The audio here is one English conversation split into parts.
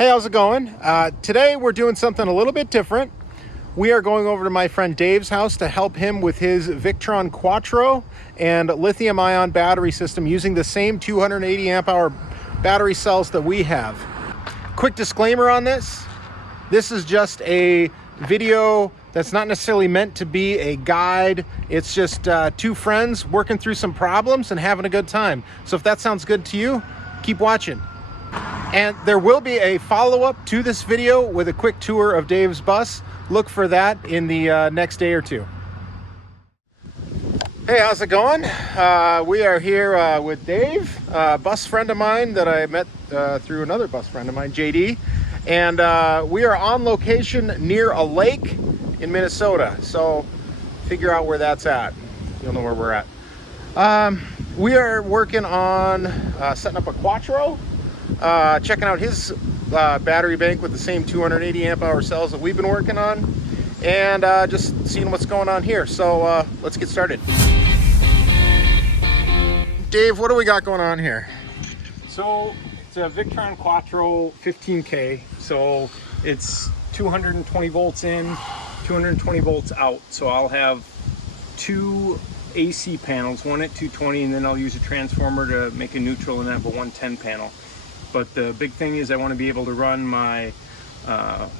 Hey, how's it going? Today we're doing something a little bit different. We are going over to my friend Dave's house to help him with his Victron Quattro and lithium-ion battery system using the same 280 amp hour battery cells that we have. Quick disclaimer on this. This is just a video that's not necessarily meant to be a guide. It's just two friends working through some problems and having a good time. So if that sounds good to you, keep watching. And there will be a follow-up to this video with a quick tour of Dave's bus. Look for that in the next day or two. Hey, how's it going? We are here with Dave, a bus friend of mine that I met through another bus friend of mine, JD. And we are on location near a lake in Minnesota. So figure out where that's at. You'll know where we're at. We are working on setting up a Quattro. Checking out his battery bank with the same 280 amp hour cells that we've been working on, and just seeing what's going on here. So let's get started. Dave, what do we got going on here? So it's a Victron Quattro 15K. So it's 220 volts in, 220 volts out. So I'll have two AC panels, one at 220, and then I'll use a transformer to make a neutral and then have a 110 panel. But the big thing is I want to be able to run my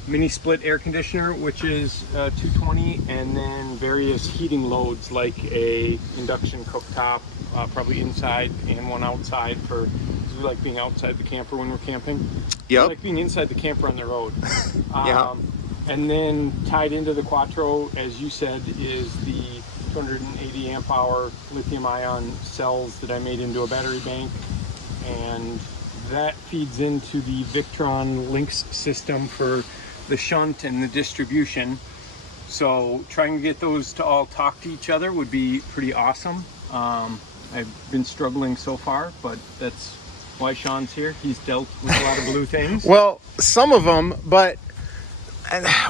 mini split air conditioner, which is 220, and then various heating loads like a induction cooktop, probably inside and one outside, for we like being outside the camper when we're camping. Yep. We like being inside the camper on the road. Yeah. And then tied into the Quattro, as you said, is the 280 amp hour lithium ion cells that I made into a battery bank, and that feeds into the Victron Lynx system for the shunt and the distribution. So trying to get those to all talk to each other would be pretty awesome. I've been struggling so far, but that's why Sean's here. He's dealt with a lot of blue things. Well, some of them, but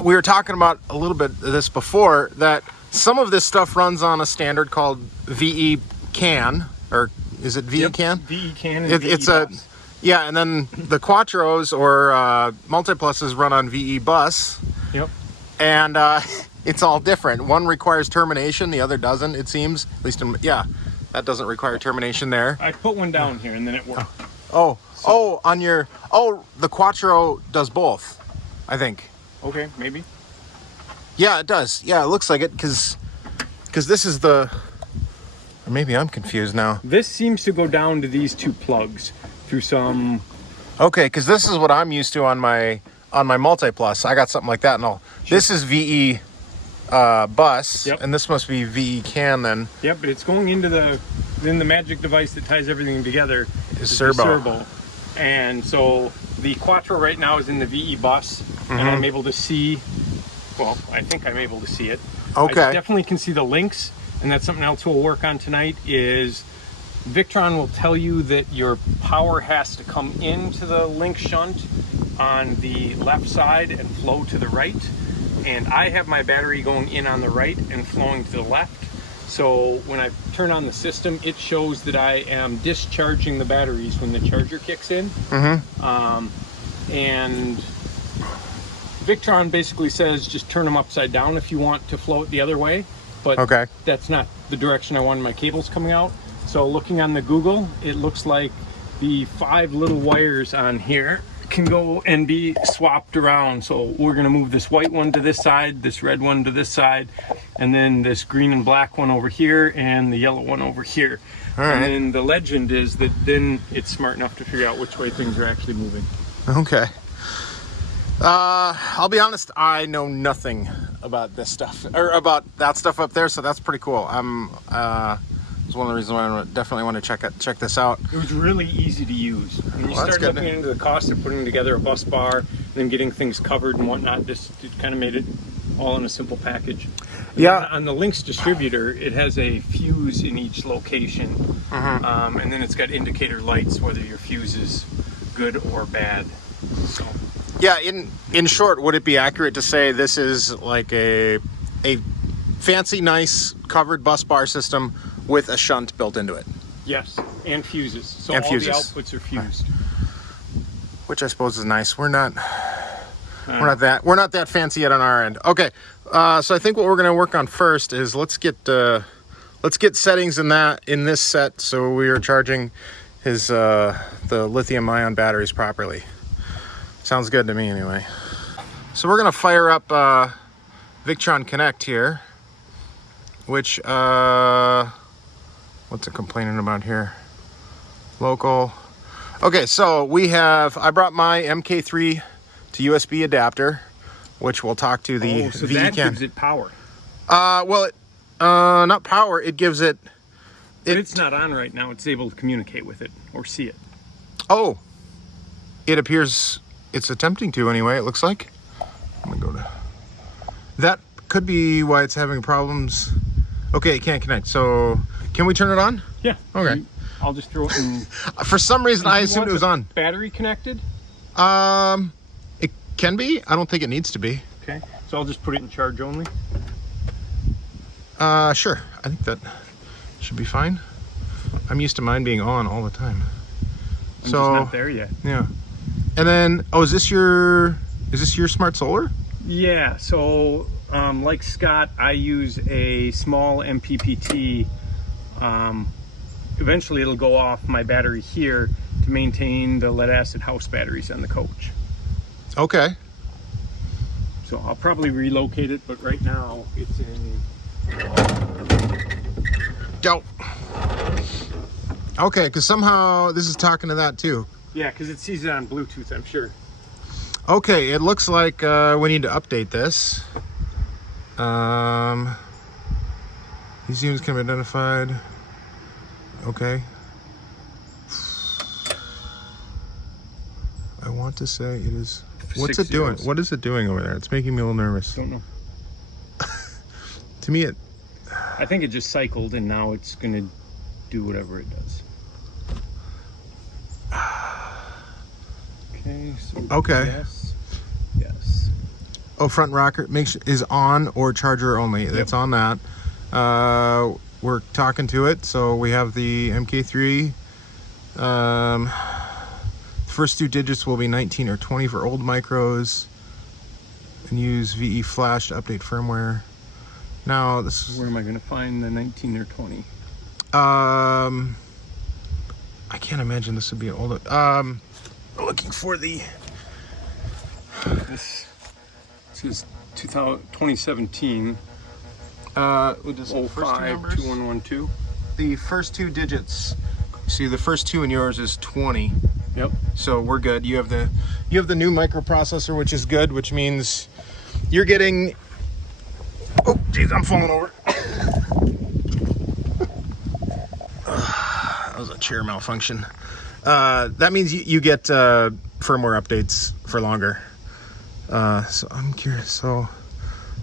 we were talking about a little bit of this before, that some of this stuff runs on a standard called VE CAN, or is it VE CAN? VE CAN and VE it's a bus. Yeah, and then the Quattros or Multipluses run on VE bus. Yep. And it's all different. One requires termination, the other doesn't, it seems. At least, yeah, that doesn't require termination there. I put one down here and then it worked. Oh, on your, the Quattro does both, I think. Okay, maybe. Yeah, it does. Yeah, it looks like it, because this is the, or maybe I'm confused now. This seems to go down to these two plugs through some. Okay, because this is what I'm used to on my Multiplus. I got something like that and all. Sure. This is VE bus, yep. And this must be VE CAN then. Yep, but it's going into the magic device that ties everything together is Cerbo. Cerbo. And so the Quattro right now is in the VE bus, and I'm able to see. Well, I think I'm able to see it. Okay. I definitely can see the links, and that's something else we'll work on tonight. Is Victron will tell you that your power has to come into the link shunt on the left side and flow to the right. And I have my battery going in on the right and flowing to the left. So when I turn on the system, it shows that I am discharging the batteries when the charger kicks in. And Victron basically says just turn them upside down if you want to flow it the other way. But that's not the direction I wanted my cables coming out. So looking on the Google, it looks like the 5 little wires on here can go and be swapped around. So we're gonna move this white one to this side, this red one to this side, and then this green and black one over here, and the yellow one over here. All right. And then the legend is that then it's smart enough to figure out which way things are actually moving. Okay. I'll be honest, I know nothing about this stuff, or about that stuff up there, so that's pretty cool. It's one of the reasons why I definitely want to check this out. It was really easy to use. When you start looking into the cost of putting together a bus bar, and then getting things covered and whatnot, it kind of made it all in a simple package. Yeah. On the Lynx distributor, it has a fuse in each location, and then it's got indicator lights whether your fuse is good or bad. So. Yeah, in short, would it be accurate to say this is like a fancy, nice covered bus bar system with a shunt built into it? Yes, and fuses. So and all fuses. the outputs are fused. which I suppose is nice. We're not that fancy yet on our end. Okay, so I think what we're going to work on first is let's get settings in this set so we are charging his the lithium-ion batteries properly. Sounds good to me anyway. So we're going to fire up Victron Connect here, which what's it complaining about here? Local. Okay, so I brought my MK3 to USB adapter, which will talk to the so VE that can. gives it power. Not power. It gives it. But it's not on right now. It's able to communicate with it or see it. Oh, it appears it's attempting to anyway. It looks like. I'm gonna go to. That could be why it's having problems. Okay, it can't connect. So can we turn it on? Yeah. Okay. I'll just throw it in. For some reason, I assumed it was on. Battery connected? It can be. I don't think it needs to be. Okay. So I'll just put it in charge only. Sure. I think that should be fine. I'm used to mine being on all the time. I'm just not there yet. Yeah. And then, is this your smart solar? Yeah. So, like Scott, I use a small MPPT. Eventually, it'll go off my battery here to maintain the lead-acid house batteries on the coach. Okay. So I'll probably relocate it, but right now it's in. Go. Okay, because somehow this is talking to that too. Yeah, because it sees it on Bluetooth, I'm sure. Okay, it looks like we need to update this. These units can be identified. Okay. I want to say it is. What's it doing? What is it doing over there? It's making me a little nervous. Don't know. To me, I think it just cycled and now it's going to do whatever it does. Okay. So okay. Yes. Yes. Oh, front rocker is on or charger only. Yep. It's on that. We're talking to it, so we have the MK3. First two digits will be 19 or 20 for old micros, and use VE Flash to update firmware. Now this is. Where am I going to find the 19 or 20? I can't imagine this would be an older. Looking for the. This is 2017. What is it? 052112. The first two digits. See, the first two in yours is 20. Yep. So we're good. You have the new microprocessor, which is good, which means you're getting. Oh, geez, I'm falling over. That was a chair malfunction. That means you get firmware updates for longer. So I'm curious. So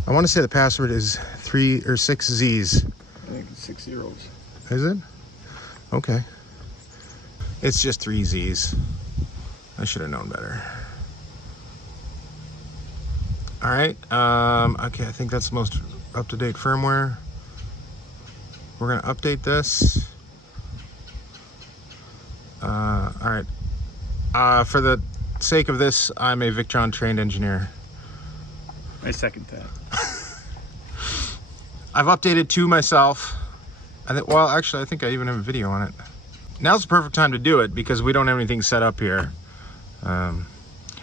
I want to say the password is 3 or 6 Z's. I think it's 6 zeros. Is it? Okay. It's just 3 Z's. I should have known better. All right. Okay, I think that's the most up-to-date firmware. We're gonna update this. All right. For the sake of this, I'm a Victron trained engineer. I second that. I've updated 2 myself. Well, actually, I think I even have a video on it. Now's the perfect time to do it because we don't have anything set up here. And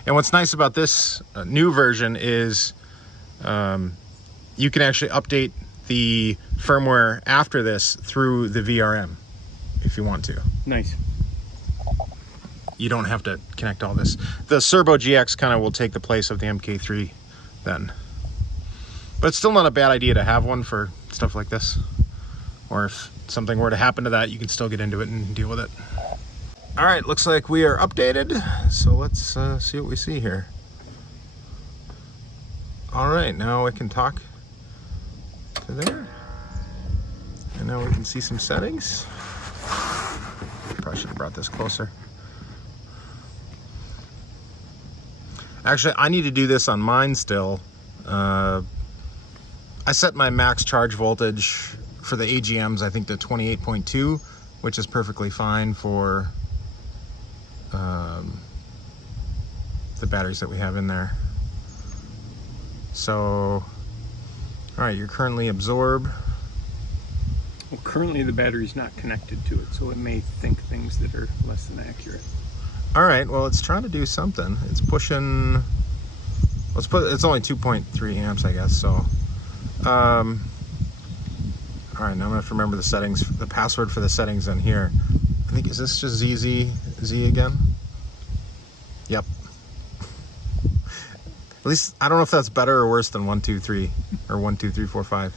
what's nice about this new version is you can actually update the firmware after this through the VRM if you want to. Nice. You don't have to connect all this. The Cerbo GX kind of will take the place of the MK3 then. But it's still not a bad idea to have one for stuff like this. Or if something were to happen to that, you can still get into it and deal with it. All right, looks like we are updated. So let's see what we see here. All right, now I can talk to there. And now we can see some settings. Probably should have brought this closer. Actually, I need to do this on mine still. I set my max charge voltage for the AGMs, I think, to 28.2, which is perfectly fine for the batteries that we have in there. So, all right, you're currently absorb. Well, currently the battery's not connected to it, so it may think things that are less than accurate. All right, well, it's trying to do something. It's pushing, let's put, it's only 2.3 amps, I guess, so. All right, now I'm gonna have to remember the settings, the password for the settings in here. I think, is this just Z again? Yep. At least, I don't know if that's better or worse than 1, 2, 3, or 1, 2, 3, 4, 5.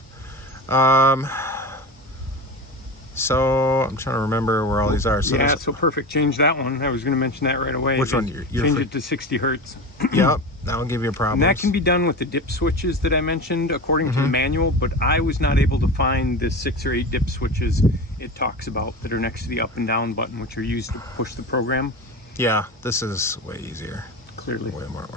So I'm trying to remember where all these are. So yeah, so perfect. Change that one. I was going to mention that right away. Which one? Change it to 60 hertz. Yep, that will give you a problem. And that can be done with the dip switches that I mentioned according to the manual, but I was not able to find the 6 or 8 dip switches it talks about that are next to the up and down button, which are used to push the program. Yeah, this is way easier. Clearly. Way more.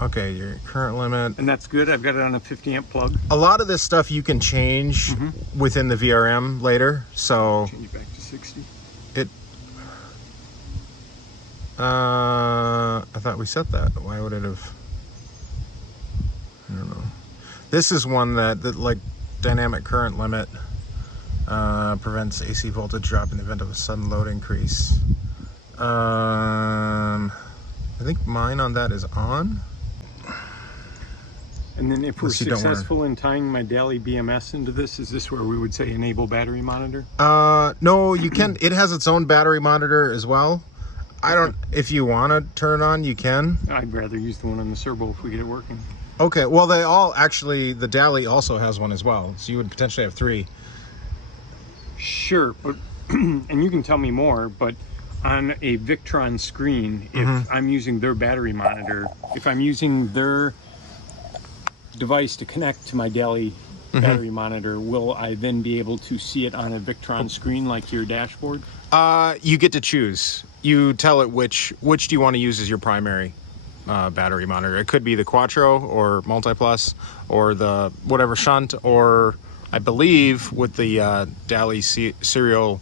Okay, your current limit. And that's good. I've got it on a 50 amp plug. A lot of this stuff you can change within the VRM later, so. Change it back to 60. I thought we set that. Why would it have? I don't know. This is one that like dynamic current limit prevents AC voltage drop in the event of a sudden load increase. I think mine on that is on. And then if we're successful in tying my DALY BMS into this, is this where we would say enable battery monitor? No, you can. It has its own battery monitor as well. I don't, if you want to turn it on, you can. I'd rather use the one on the Cerbo if we get it working. Okay, well they all actually, the DALY also has one as well. So you would potentially have 3. Sure, but, and you can tell me more, but on a Victron screen, if I'm using their battery monitor, if I'm using their device to connect to my DALY battery monitor, will I then be able to see it on a Victron screen like your dashboard? You get to choose. You tell it which do you want to use as your primary battery monitor. It could be the Quattro or Multi-Plus or the whatever shunt, or I believe with the DALY serial,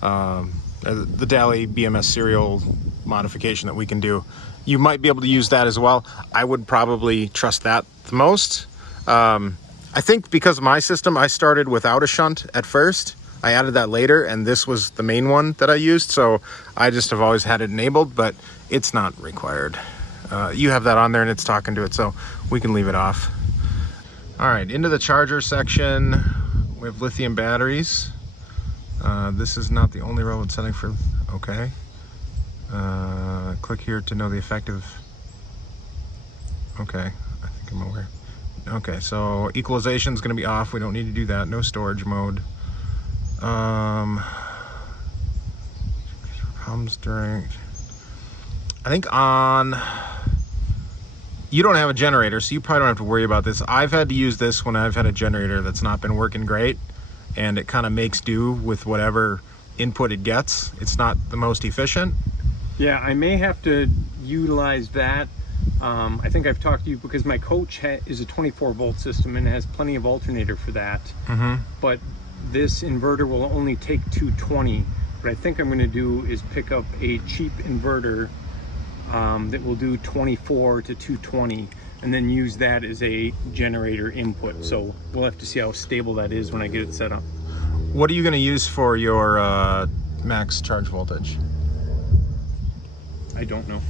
the DALY BMS serial modification that we can do, you might be able to use that as well. I would probably trust that the most. I think because of my system, I started without a shunt at first. I added that later, and this was the main one that I used, so I just have always had it enabled, but it's not required. You have that on there and it's talking to it, so we can leave it off. All right, into the charger section. We have lithium batteries. This is not the only relevant setting for, okay. Click here to know the effective, okay, I think I'm aware. Okay, so equalization is going to be off. We don't need to do that. No storage mode. Problems during, I think on, you don't have a generator, so you probably don't have to worry about this. I've had to use this when I've had a generator that's not been working great, and it kind of makes do with whatever input it gets. It's not the most efficient. Yeah, I may have to utilize that. I think I've talked to you because my coach is a 24 volt system and has plenty of alternator for that. But this inverter will only take 220. What I think I'm going to do is pick up a cheap inverter that will do 24 to 220 and then use that as a generator input. So we'll have to see how stable that is when I get it set up. What are you going to use for your max charge voltage? I don't know.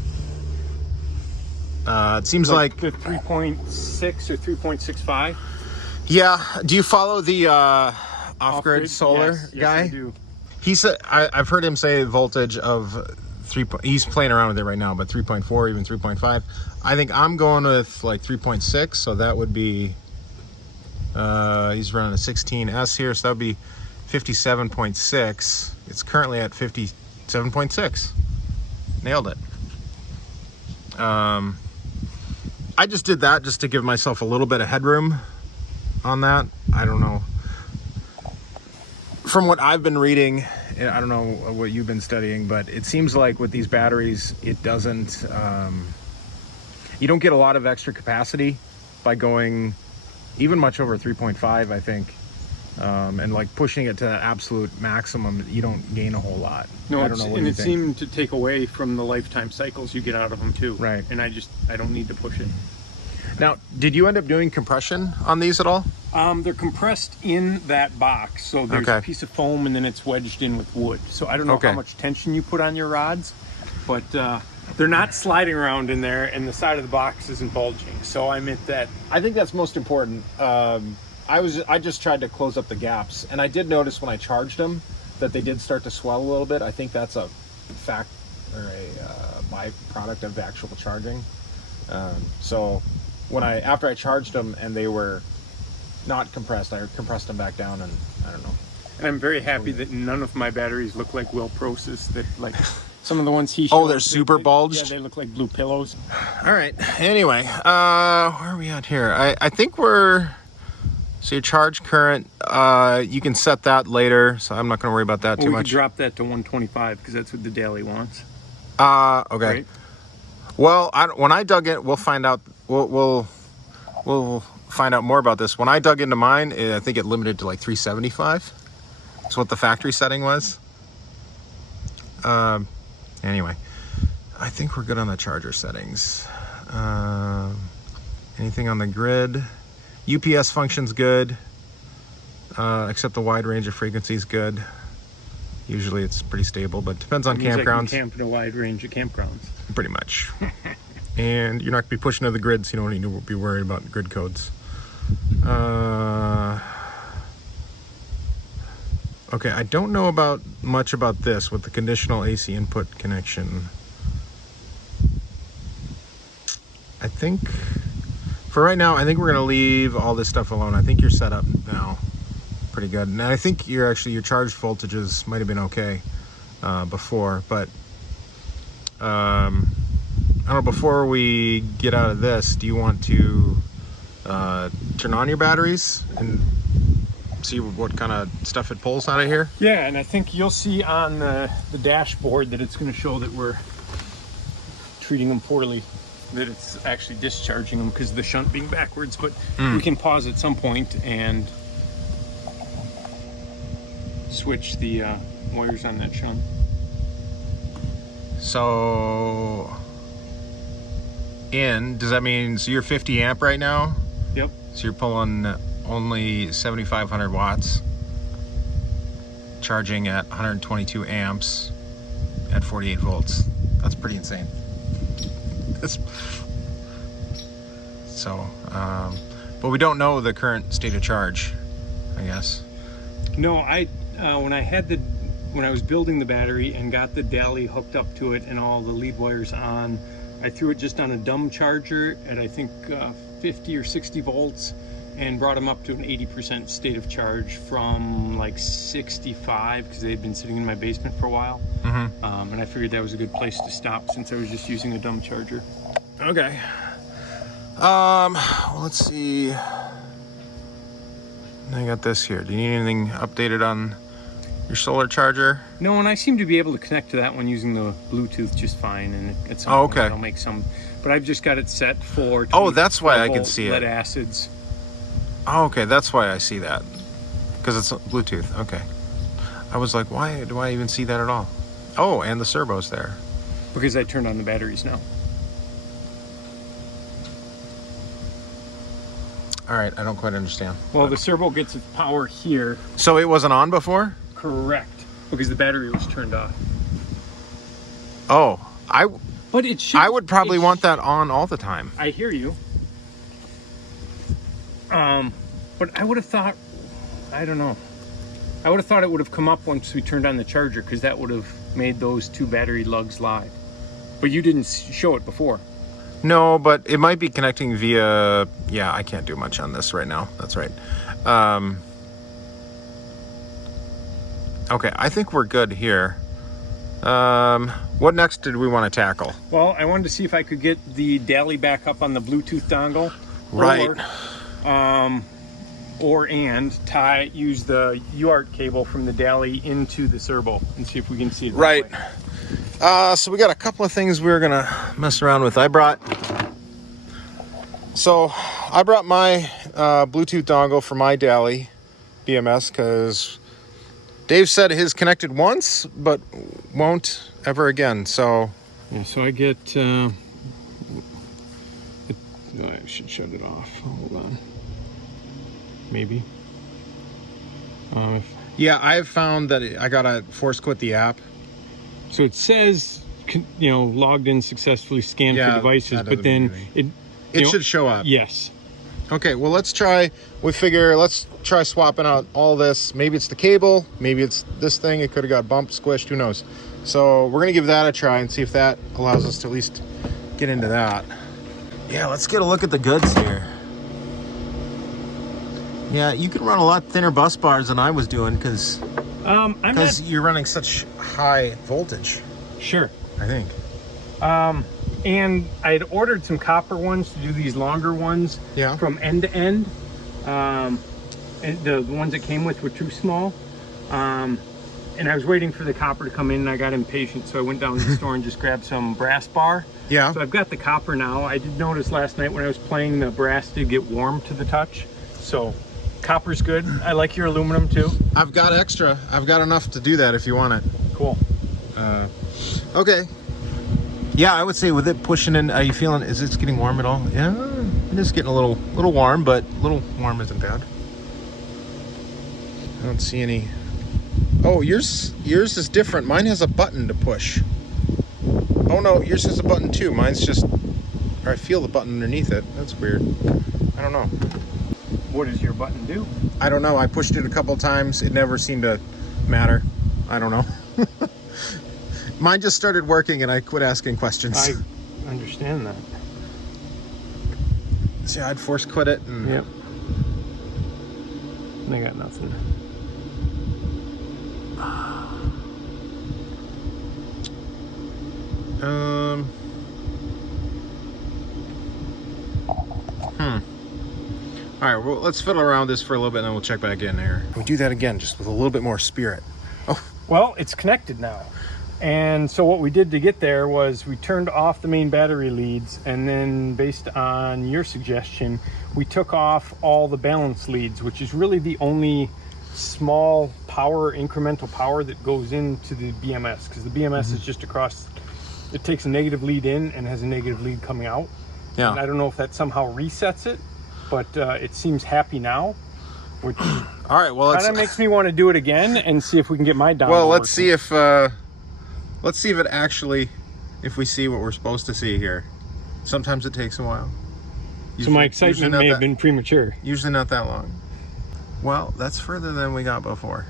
It seems like the 3.6 or 3.65. Yeah. Do you follow the off-grid solar guy? Yes, I do. He said, I've heard him say voltage of 3. He's playing around with it right now, but 3.4, even 3.5. I think I'm going with like 3.6, so that would be. He's running a 16S here, so that would be 57.6. It's currently at 57.6. Nailed it. I just did that just to give myself a little bit of headroom on that. I don't know. From what I've been reading, I don't know what you've been studying, but it seems like with these batteries, it doesn't, you don't get a lot of extra capacity by going even much over 3.5, I think. and like pushing it to absolute maximum, you don't gain a whole lot. No, I don't know what and you it think. seemed to take away from the lifetime cycles you get out of them too. Right. And I don't need to push it. Now, did you end up doing compression on these at all? They're compressed in that box, so there's a piece of foam and then it's wedged in with wood. So I don't know how much tension you put on your rods, but they're not sliding around in there, and the side of the box isn't bulging. So I meant that. I think that's most important. I just tried to close up the gaps, and I did notice when I charged them that they did start to swell a little bit. I think that's a fact or a byproduct of the actual charging. So after I charged them and they were not compressed, I compressed them back down, and I don't know. And I'm very happy that none of my batteries look like Will Prosis. That like some of the ones he showed. Oh, they're super bulged? Yeah, they look like blue pillows. All right. Anyway, where are we at here? I think we're. So your charge current, you can set that later, so I'm not going to worry about that too much. We could drop that to 125 because that's what the DALY wants. Okay. Right? Well, when I dug in, we'll find out. We'll find out more about this. When I dug into mine, I think it limited to like 375. That's what the factory setting was. Anyway, I think we're good on the charger settings. Anything on the grid? UPS function's good, except the wide range of frequencies good. Usually it's pretty stable, but depends on campgrounds. Like you camp in a wide range of campgrounds. Pretty much. And you're not going to be pushing to the grid, so you don't need to be worried about grid codes. Okay, I don't know much about this with the conditional AC input connection. I think, for right now, I think we're going to leave all this stuff alone. I think you're set up now pretty good. And I think your charge voltages might have been okay before, but I don't know, before we get out of this, do you want to turn on your batteries and see what kind of stuff it pulls out of here? Yeah, and I think you'll see on the dashboard that it's going to show that we're treating them poorly, that it's actually discharging them because of the shunt being backwards. But we can pause at some point and switch the wires on that shunt. So does that mean, so you're 50 amp right now? Yep. So you're pulling only 7,500 watts, charging at 122 amps at 48 volts. That's pretty insane. But we don't know the current state of charge, I guess. No, when I was building the battery and got the DALY hooked up to it and all the lead wires on, I threw it just on a dumb charger at I think 50 or 60 volts and brought them up to an 80% state of charge from like 65 because they had been sitting in my basement for a while. And I figured that was a good place to stop since I was just using a dumb charger. Okay. Well, let's see. I got this here. Do you need anything updated on your solar charger? No, and I seem to be able to connect to that one using the Bluetooth just fine, and at some point I'll make some. But I've just got it set for. Oh, that's why I can see it. Lead acids. Oh, okay, that's why I see that. Because it's Bluetooth. Okay. I was like, why do I even see that at all? Oh, and the Cerbo's there. Because I turned on the batteries now. All right, I don't quite understand. Well, the Cerbo gets its power here. So it wasn't on before? Correct. Because the battery was turned off. Oh, But it should. I would probably want that on all the time. I hear you. But I would have thought, I don't know. I would have thought it would have come up once we turned on the charger because that would have made those two battery lugs live. But you didn't show it before. No, but it might be connecting via, yeah, I can't do much on this right now. That's right. Okay, I think we're good here. What next did we want to tackle? Well, I wanted to see if I could get the DALY back up on the Bluetooth dongle. Right. Use the UART cable from the DALY into the Cerbo and see if we can see it that right way. So we got a couple of things we're gonna mess around with. I brought my Bluetooth dongle for my DALY, BMS because Dave said his connected once, but won't ever again. So yeah, so I get. I should shut it off. Hold on. Maybe. Yeah, I've found that I gotta force quit the app. So it says, you know, logged in successfully, scanned for devices, but then it should show up. Yes. Okay, well, let's try swapping out all this. Maybe it's the cable, maybe it's this thing. It could have got bumped, squished, who knows. So we're gonna give that a try and see if that allows us to at least get into that. Yeah, let's get a look at the goods here. Yeah, you can run a lot thinner bus bars than I was doing because you're running such high voltage. Sure. I think. And I had ordered some copper ones to do these longer ones. Yeah. From end to end. And the ones that came with were too small. And I was waiting for the copper to come in and I got impatient, so I went down to the store and just grabbed some brass bar. Yeah. So I've got the copper now. I did notice last night when I was playing, the brass did get warm to the touch. So copper's good. I like your aluminum too. I've got extra. I've got enough to do that if you want it. Cool. Okay. Yeah, I would say with it pushing in, are you feeling, is it getting warm at all? Yeah, it is getting a little warm, but a little warm isn't bad. I don't see any. Oh, yours is different. Mine has a button to push. Oh no, yours has a button too. Mine's just, or I feel the button underneath it. That's weird. I don't know. What does your button do? I don't know. I pushed it a couple times. It never seemed to matter. I don't know. Mine just started working and I quit asking questions. I understand that. So yeah, I'd force quit it. And yep. They got nothing. All right, well, let's fiddle around this for a little bit and then we'll check back in here. We do that again, just with a little bit more spirit. Oh. Well, it's connected now. And so what we did to get there was we turned off the main battery leads, and then based on your suggestion, we took off all the balance leads, which is really the only small power, incremental power that goes into the BMS, because the BMS is just across, it takes a negative lead in and has a negative lead coming out. Yeah. And I don't know if that somehow resets it, but it seems happy now, which all right, well, kind of makes me want to do it again and see if we can get my dongle. Well, let's see if it actually, if we see what we're supposed to see here. Sometimes it takes a while. So my excitement may have been premature. Usually not that long. Well, that's further than we got before.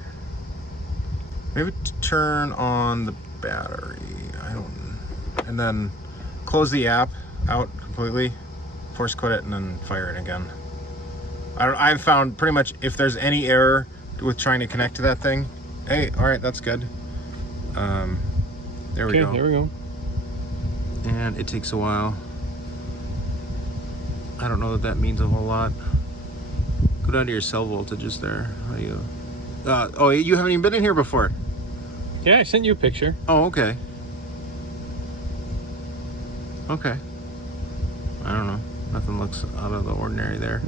Maybe turn on the battery. And then close the app out completely, force quit it, and then fire it again. I've found pretty much if there's any error with trying to connect to that thing, hey, all right, that's good. There we go. There we go. And it takes a while. I don't know that means a whole lot. Go down to your cell voltages there. How do you? Oh, you haven't even been in here before. Yeah, I sent you a picture. Oh, okay. Okay. I don't know. Nothing looks out of the ordinary there.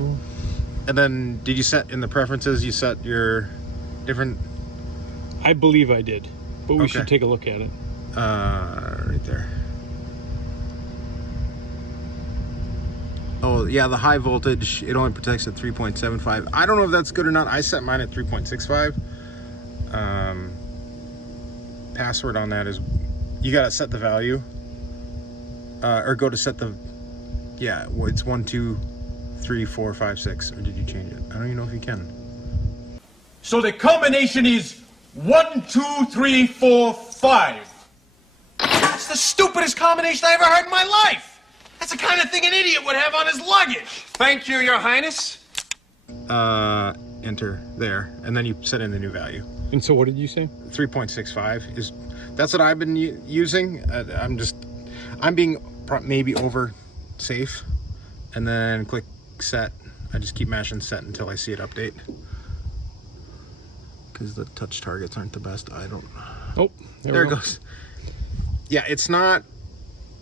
And then, did you set in the preferences? You set your different. I believe I did, but we should take a look at it. Right there. Oh yeah, the high voltage, it only protects at 3.75. I don't know if that's good or not. I set mine at 3.65. Password on that is, you gotta set the value, or go to set the, yeah, it's 1, 2, 3, 4, 5, 6, or did you change it? I don't even know if you can. So the combination is 1, 2, 3, 4, 5. That's the stupidest combination I ever heard in my life. That's the kind of thing an idiot would have on his luggage. Thank you, Your Highness. Enter there, and then you set in the new value. And so what did you say? 3.65 is, that's what I've been using. I'm being maybe over safe, and then click set. I just keep mashing set until I see it update, because the touch targets aren't the best. I don't. Oh, there it goes. Yeah, it's not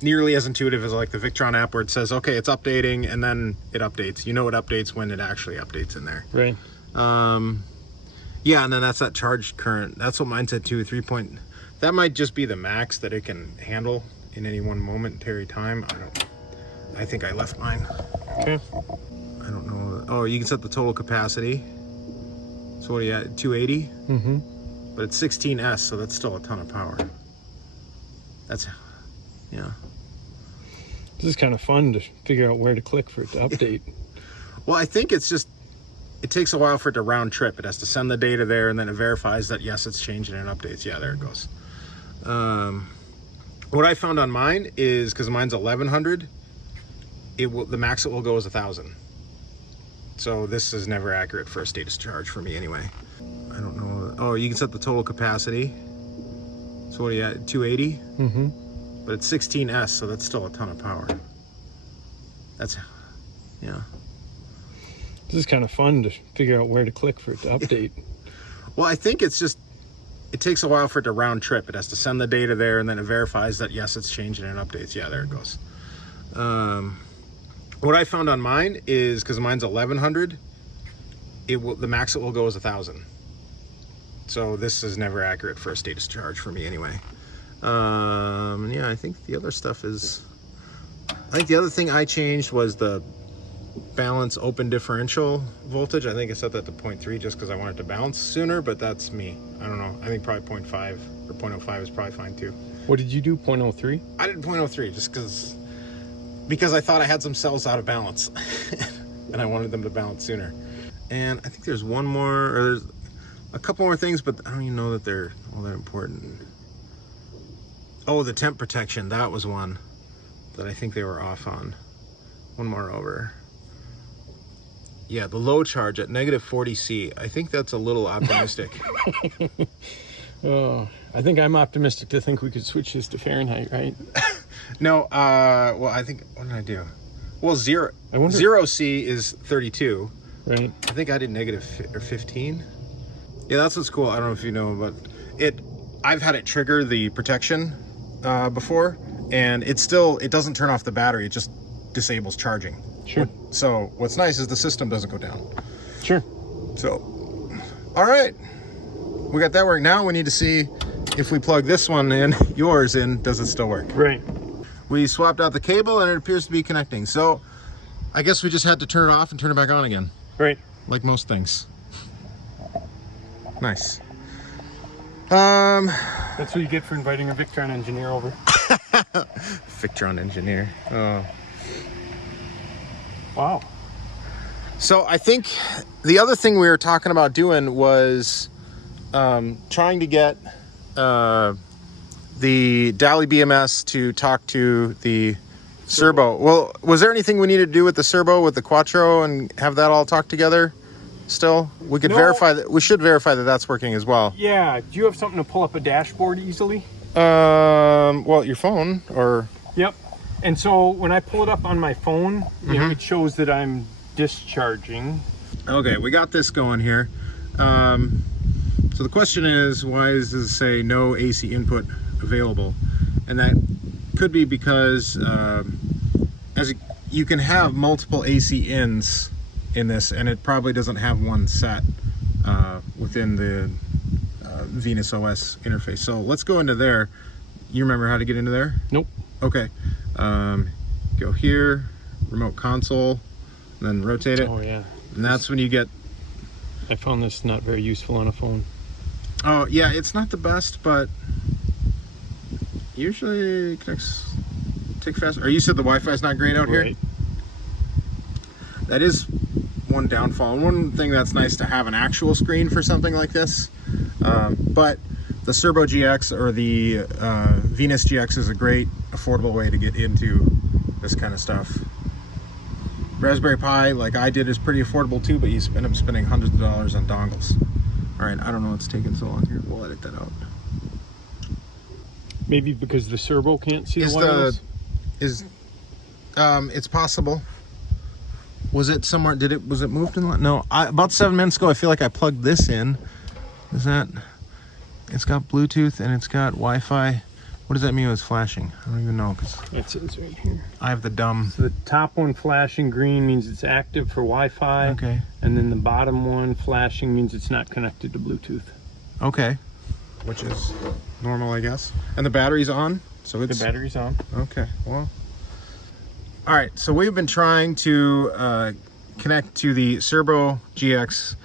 nearly as intuitive as like the Victron app where it says, okay, it's updating, and then it updates. You know it updates when it actually updates in there. Right. Yeah, and then that's that charge current. That's what mine said too, 3 point. That might just be the max that it can handle in any one momentary time. I think I left mine. Okay. I don't know. Oh, you can set the total capacity. So what are you at, 280? Mm-hmm. But it's 16S, so that's still a ton of power. That's, yeah. This is kind of fun to figure out where to click for it to update. Well, I think it's just, it takes a while for it to round trip. It has to send the data there, and then it verifies that, yes, it's changing and updates. Yeah, there it goes. What I found on mine is, because mine's 1100, the max it will go is 1000. So this is never accurate for a status charge for me anyway. I don't know. Oh, you can set the total capacity. So what are you at, 280? Mm-hmm. But it's 16S, so that's still a ton of power. That's, yeah. This is kind of fun to figure out where to click for it to update. Well, I think it's just, it takes a while for it to round trip. It has to send the data there, and then it verifies that, yes, it's changing and updates. Yeah, there it goes. What I found on mine is, because mine's 1100, the max it will go is 1000. So this is never accurate for a status charge for me anyway. Yeah, I think the other stuff is, I think the other thing I changed was the balance open differential voltage. I think I set that to 0.3 just because I wanted to balance sooner, but that's me. I don't know. I think probably 0.5 or 0.05 is probably fine too. What did you do, 0.03? I did 0.03 just because I thought I had some cells out of balance and I wanted them to balance sooner. And I think there's one more, or there's a couple more things, but I don't even know that they're all that important. Oh, the temp protection, that was one that I think they were off on. One more over. Yeah, the low charge at -40C. I think that's a little optimistic. Oh, I think I'm optimistic to think we could switch this to Fahrenheit, right? No, well, I think, what did I do? Well, 0C is 32. Right. I think I did -15. Yeah, that's what's cool. I don't know if you know, but I've had it trigger the protection before, and it doesn't turn off the battery. It just disables charging. Sure. So what's nice is the system doesn't go down. Sure. So, all right, we got that working. Now we need to see if we plug this one in, yours in, does it still work? Right. We swapped out the cable and it appears to be connecting. So I guess we just had to turn it off and turn it back on again. Right. Like most things. Nice. That's what you get for inviting a Victron engineer over. Victron engineer. Oh. Wow. So I think the other thing we were talking about doing was trying to get the DALY BMS to talk to the Cerbo. Well, was there anything we needed to do with the Cerbo, with the Quattro, and have that all talk together still? We could verify that. We should verify that that's working as well. Yeah. Do you have something to pull up a dashboard easily? Well, your phone or... Yep. And so when I pull it up on my phone, you know, it shows that I'm discharging. Okay, we got this going here. So the question is, why does it say no AC input available? And that could be because you can have multiple AC ins in this, and it probably doesn't have one set within the Venus OS interface. So let's go into there. You remember how to get into there? Nope. Okay. Go here, remote console, and then rotate it. Oh yeah. And that's when you get... I found this not very useful on a phone. Oh yeah, it's not the best, but usually it connects tick fast. Or you said the Wi-Fi is not great out here? Right. That is one downfall. And one thing that's nice to have an actual screen for something like this. But the Cerbo GX or the Venus GX is a great affordable way to get into this kind of stuff. Raspberry Pi, like I did, is pretty affordable too, but you end up spending hundreds of dollars on dongles. All right, I don't know what's taking so long here. We'll edit that out. Maybe because the Cerbo can't see the wireless? It's possible. Was it somewhere? Was it moved in? No, about 7 minutes ago, I feel like I plugged this in. Is that? It's got Bluetooth and it's got Wi-Fi. What does that mean? It's flashing? I don't even know because It says right here. I have the dumb. So the top one flashing green means it's active for Wi-Fi. Okay. And then the bottom one flashing means it's not connected to Bluetooth. Okay. Which is normal, I guess. And the battery's on, so it's... The battery's on. Okay, well. All right, so we've been trying to connect to the Cerbo GX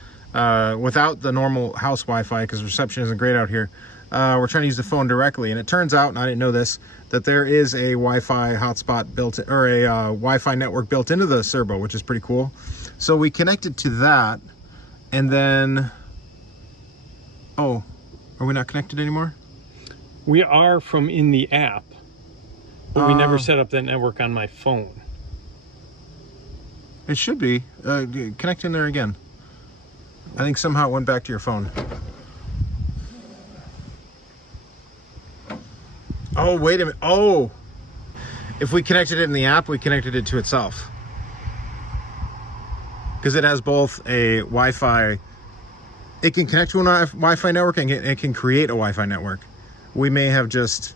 without the normal house Wi-Fi because reception isn't great out here. We're trying to use the phone directly, and it turns out, and I didn't know this, that there is a Wi-Fi hotspot built, or a Wi-Fi network built into the Cerbo, which is pretty cool. So we connected to that, and then, oh, are we not connected anymore? We are from in the app, but we never set up that network on my phone. It should be. Connect in there again. I think somehow it went back to your phone. Oh, wait a minute. Oh, if we connected it in the app, we connected it to itself. Because it has both a Wi-Fi. It can connect to a Wi-Fi network and it can create a Wi-Fi network. We may have just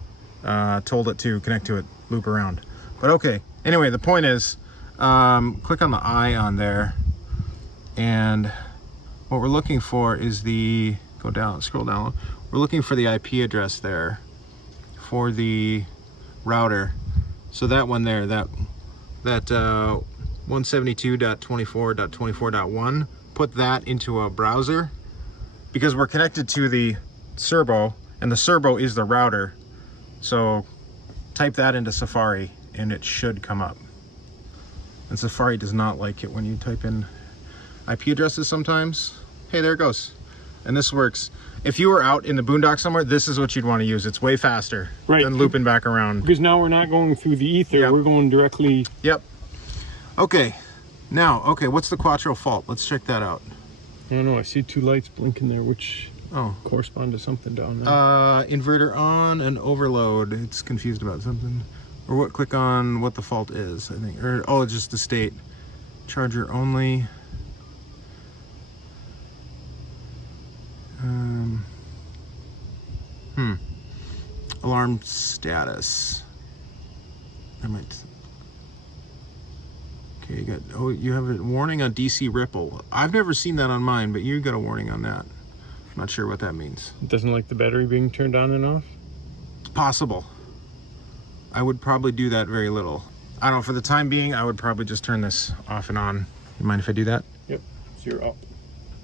told it to connect to it, loop around. But okay. Anyway, the point is, click on the eye on there. And what we're looking for is the, go down, scroll down. We're looking for the IP address there for the router. So that one there, that 172.24.24.1, put that into a browser because we're connected to the Cerbo and the Cerbo is the router. So type that into Safari and it should come up. And Safari does not like it when you type in IP addresses sometimes. Hey, there it goes. And this works. If you were out in the boondocks somewhere, this is what you'd want to use. It's way faster than looping back around. Because now we're not going through the ether, Yep. We're going directly. Yep. Okay. Now, okay, what's the Quattro fault? Let's check that out. I don't know, I see two lights blinking there, which correspond to something down there. Inverter on and overload. It's confused about something. Or what? Click on what the fault is, I think. Or, oh, it's just the state. Charger only. Alarm status. I might. Okay, you got. Oh, you have a warning on DC ripple. I've never seen that on mine, but you got a warning on that. I'm not sure what that means. It doesn't like the battery being turned on and off? It's possible. I would probably do that very little. I don't know. For the time being, I would probably just turn this off and on. You mind if I do that? Yep. So you're up.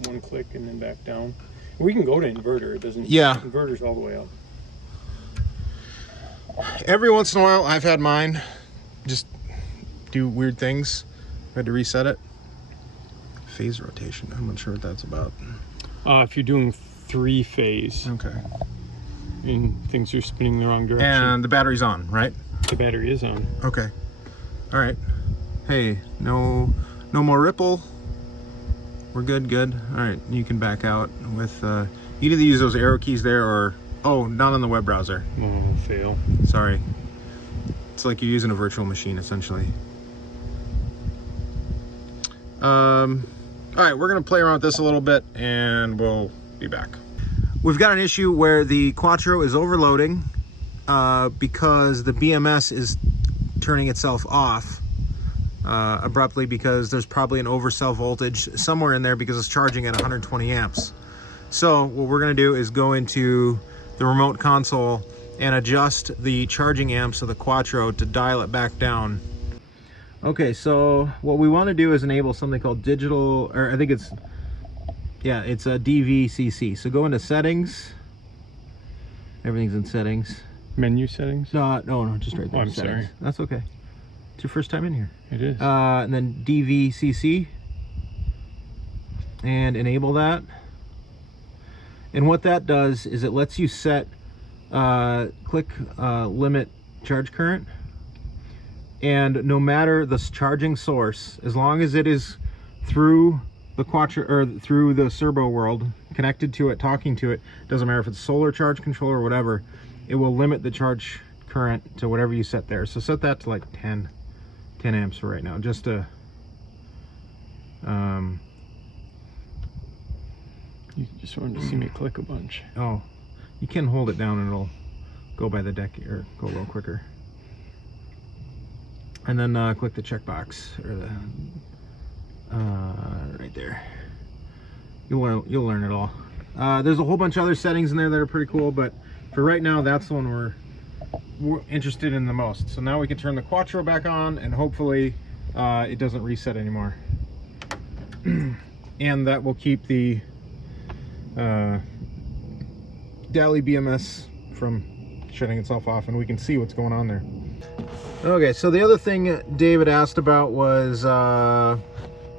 One click and then back down. We can go to inverter. It doesn't. Yeah. Inverter's all the way up. Every once in a while, I've had mine just do weird things. I had to reset it. Phase rotation. I'm not sure what that's about. If you're doing 3-phase Okay. and things are spinning the wrong direction. And the battery's on, right? The battery is on. Okay. All right. Hey, no more ripple. We're good. All right, you can back out with. You either use those arrow keys there, or not on the web browser. Oh, fail. Sorry. It's like you're using a virtual machine, essentially. All right, we're gonna play around with this a little bit, and we'll be back. We've got an issue where the Quattro is overloading because the BMS is turning itself off abruptly because there's probably an overcell voltage somewhere in there because it's charging at 120 amps. So what we're going to do is go into the remote console and adjust the charging amps of the Quattro to dial it back down. Okay, so what we want to do is enable something called digital, or I think it's a DVCC. So go into settings. Everything's in settings. Menu settings? No, just right there. Oh, I'm settings. sorry. That's okay. It's your first time in here. It is. And then DVCC. And enable that. And what that does is it lets you set, click limit charge current. And no matter the charging source, as long as it is through the Quattro or through the Cerbo world, connected to it, talking to it, doesn't matter if it's solar charge controller or whatever, it will limit the charge current to whatever you set there. So set that to like 10 amps for right now, just to you just wanted to see me click a bunch. oh, you can hold it down and it'll go by the deck or go a little quicker. And then click the checkbox or the right there. You'll learn it all. There's a whole bunch of other settings in there that are pretty cool, but for right now, that's the one we're interested in the most. So now we can turn the Quattro back on, and hopefully it doesn't reset anymore. And that will keep the DALY BMS from shutting itself off, and we can see what's going on there. Okay, so the other thing David asked about was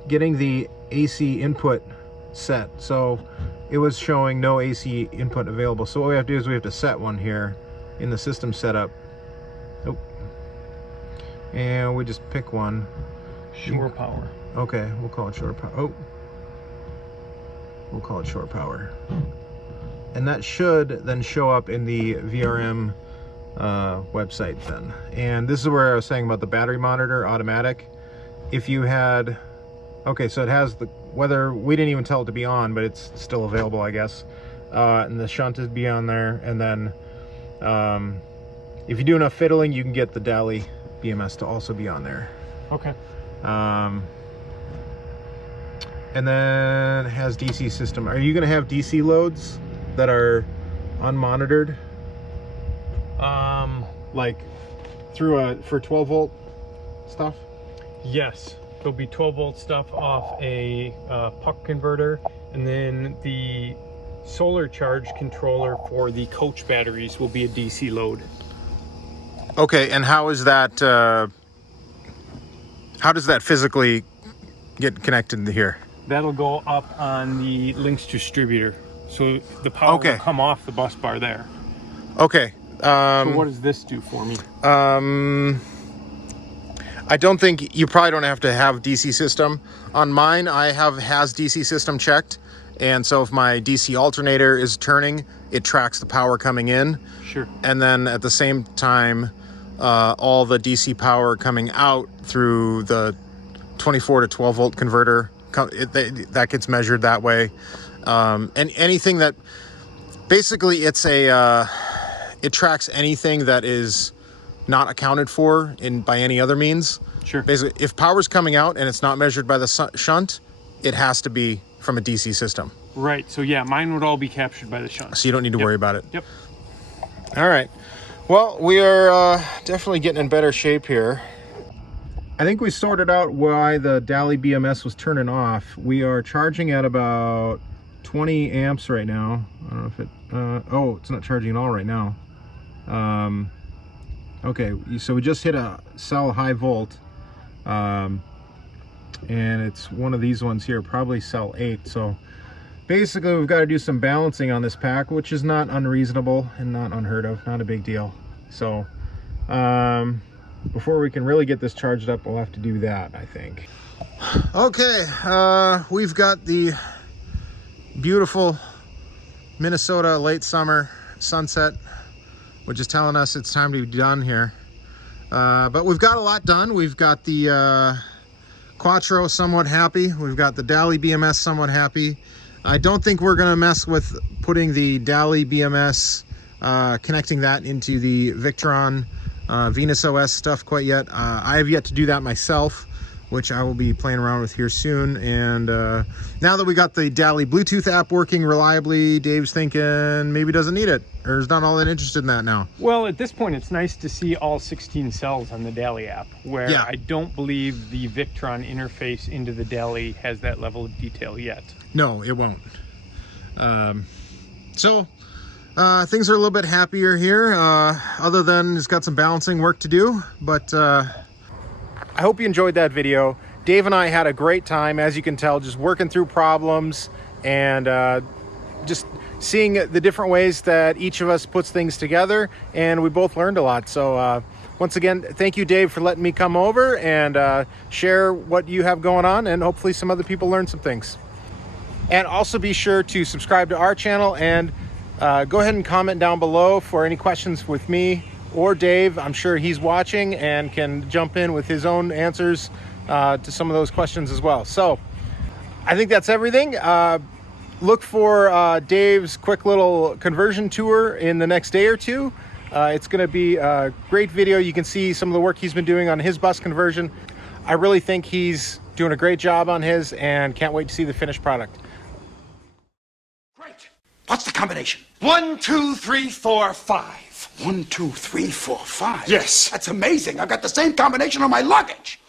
getting the AC input set. So it was showing no AC input available. So what we have to do is we have to set one here in the system setup. Oh. And we just pick one. Shore power. Okay, we'll call it shore power. Oh. We'll call it shore power. And that should then show up in the VRM website then. And this is where I was saying about the battery monitor automatic. If you had, okay, so it has the, whether we didn't even tell it to be on, but it's still available, I guess. And the shunt is be on there. And then if you do enough fiddling, you can get the DALY BMS to also be on there. Okay. And then it has DC system. Are you going to have DC loads that are unmonitored? Like through for 12 volt stuff? Yes, there'll be 12 volt stuff off a puck converter, and then the solar charge controller for the coach batteries will be a DC load. Okay, and how is that? How does that physically get connected to here? That'll go up on the Lynx distributor, so the power will come off the bus bar there. Okay. So what does this do for me? I don't think you probably don't have to have DC system. On mine, I has DC system checked, and so if my DC alternator is turning, it tracks the power coming in. Sure. And then at the same time, all the DC power coming out through the 24 to 12 volt converter, that gets measured that way. And anything that, basically it's a, it tracks anything that is not accounted for by any other means. Sure. Basically, if power's coming out and it's not measured by the shunt, it has to be from a DC system. Right, so yeah, mine would all be captured by the shunt. So you don't need to worry about it. Yep. All right. Well, we are definitely getting in better shape here. I think we sorted out why the DALY BMS was turning off. We are charging at about 20 amps right now. I don't know if it, oh, it's not charging at all right now. Okay, so we just hit a cell high volt, and it's one of these ones here, probably cell 8. So basically we've got to do some balancing on this pack, which is not unreasonable and not unheard of, not a big deal. So before we can really get this charged up, we'll have to do that, I think. Okay, we've got the beautiful Minnesota late summer sunset, which is telling us it's time to be done here. But we've got a lot done. We've got the Quattro somewhat happy. We've got the DALY BMS somewhat happy. I don't think we're gonna mess with putting the DALY BMS, connecting that into the Victron Venus OS stuff quite yet. I have yet to do that myself, which I will be playing around with here soon. And now that we got the DALY Bluetooth app working reliably, Dave's thinking maybe doesn't need it, or is not all that interested in that now. Well, at this point, it's nice to see all 16 cells on the DALY app, where I don't believe the Victron interface into the DALY has that level of detail yet. No, it won't. So things are a little bit happier here, other than it's got some balancing work to do, but I hope you enjoyed that video. Dave and I had a great time, as you can tell, just working through problems and just seeing the different ways that each of us puts things together, and we both learned a lot. So once again, thank you, Dave, for letting me come over and share what you have going on, and hopefully some other people learn some things. And also be sure to subscribe to our channel, and go ahead and comment down below for any questions with me or Dave. I'm sure he's watching and can jump in with his own answers to some of those questions as well. So I think that's everything. Look for Dave's quick little conversion tour in the next day or two. It's going to be a great video. You can see some of the work he's been doing on his bus conversion. I really think he's doing a great job on his and can't wait to see the finished product. Great. What's the combination? 1, 2, 3, 4, 5. 1, 2, 3, 4, 5. Yes. That's amazing. I've got the same combination on my luggage.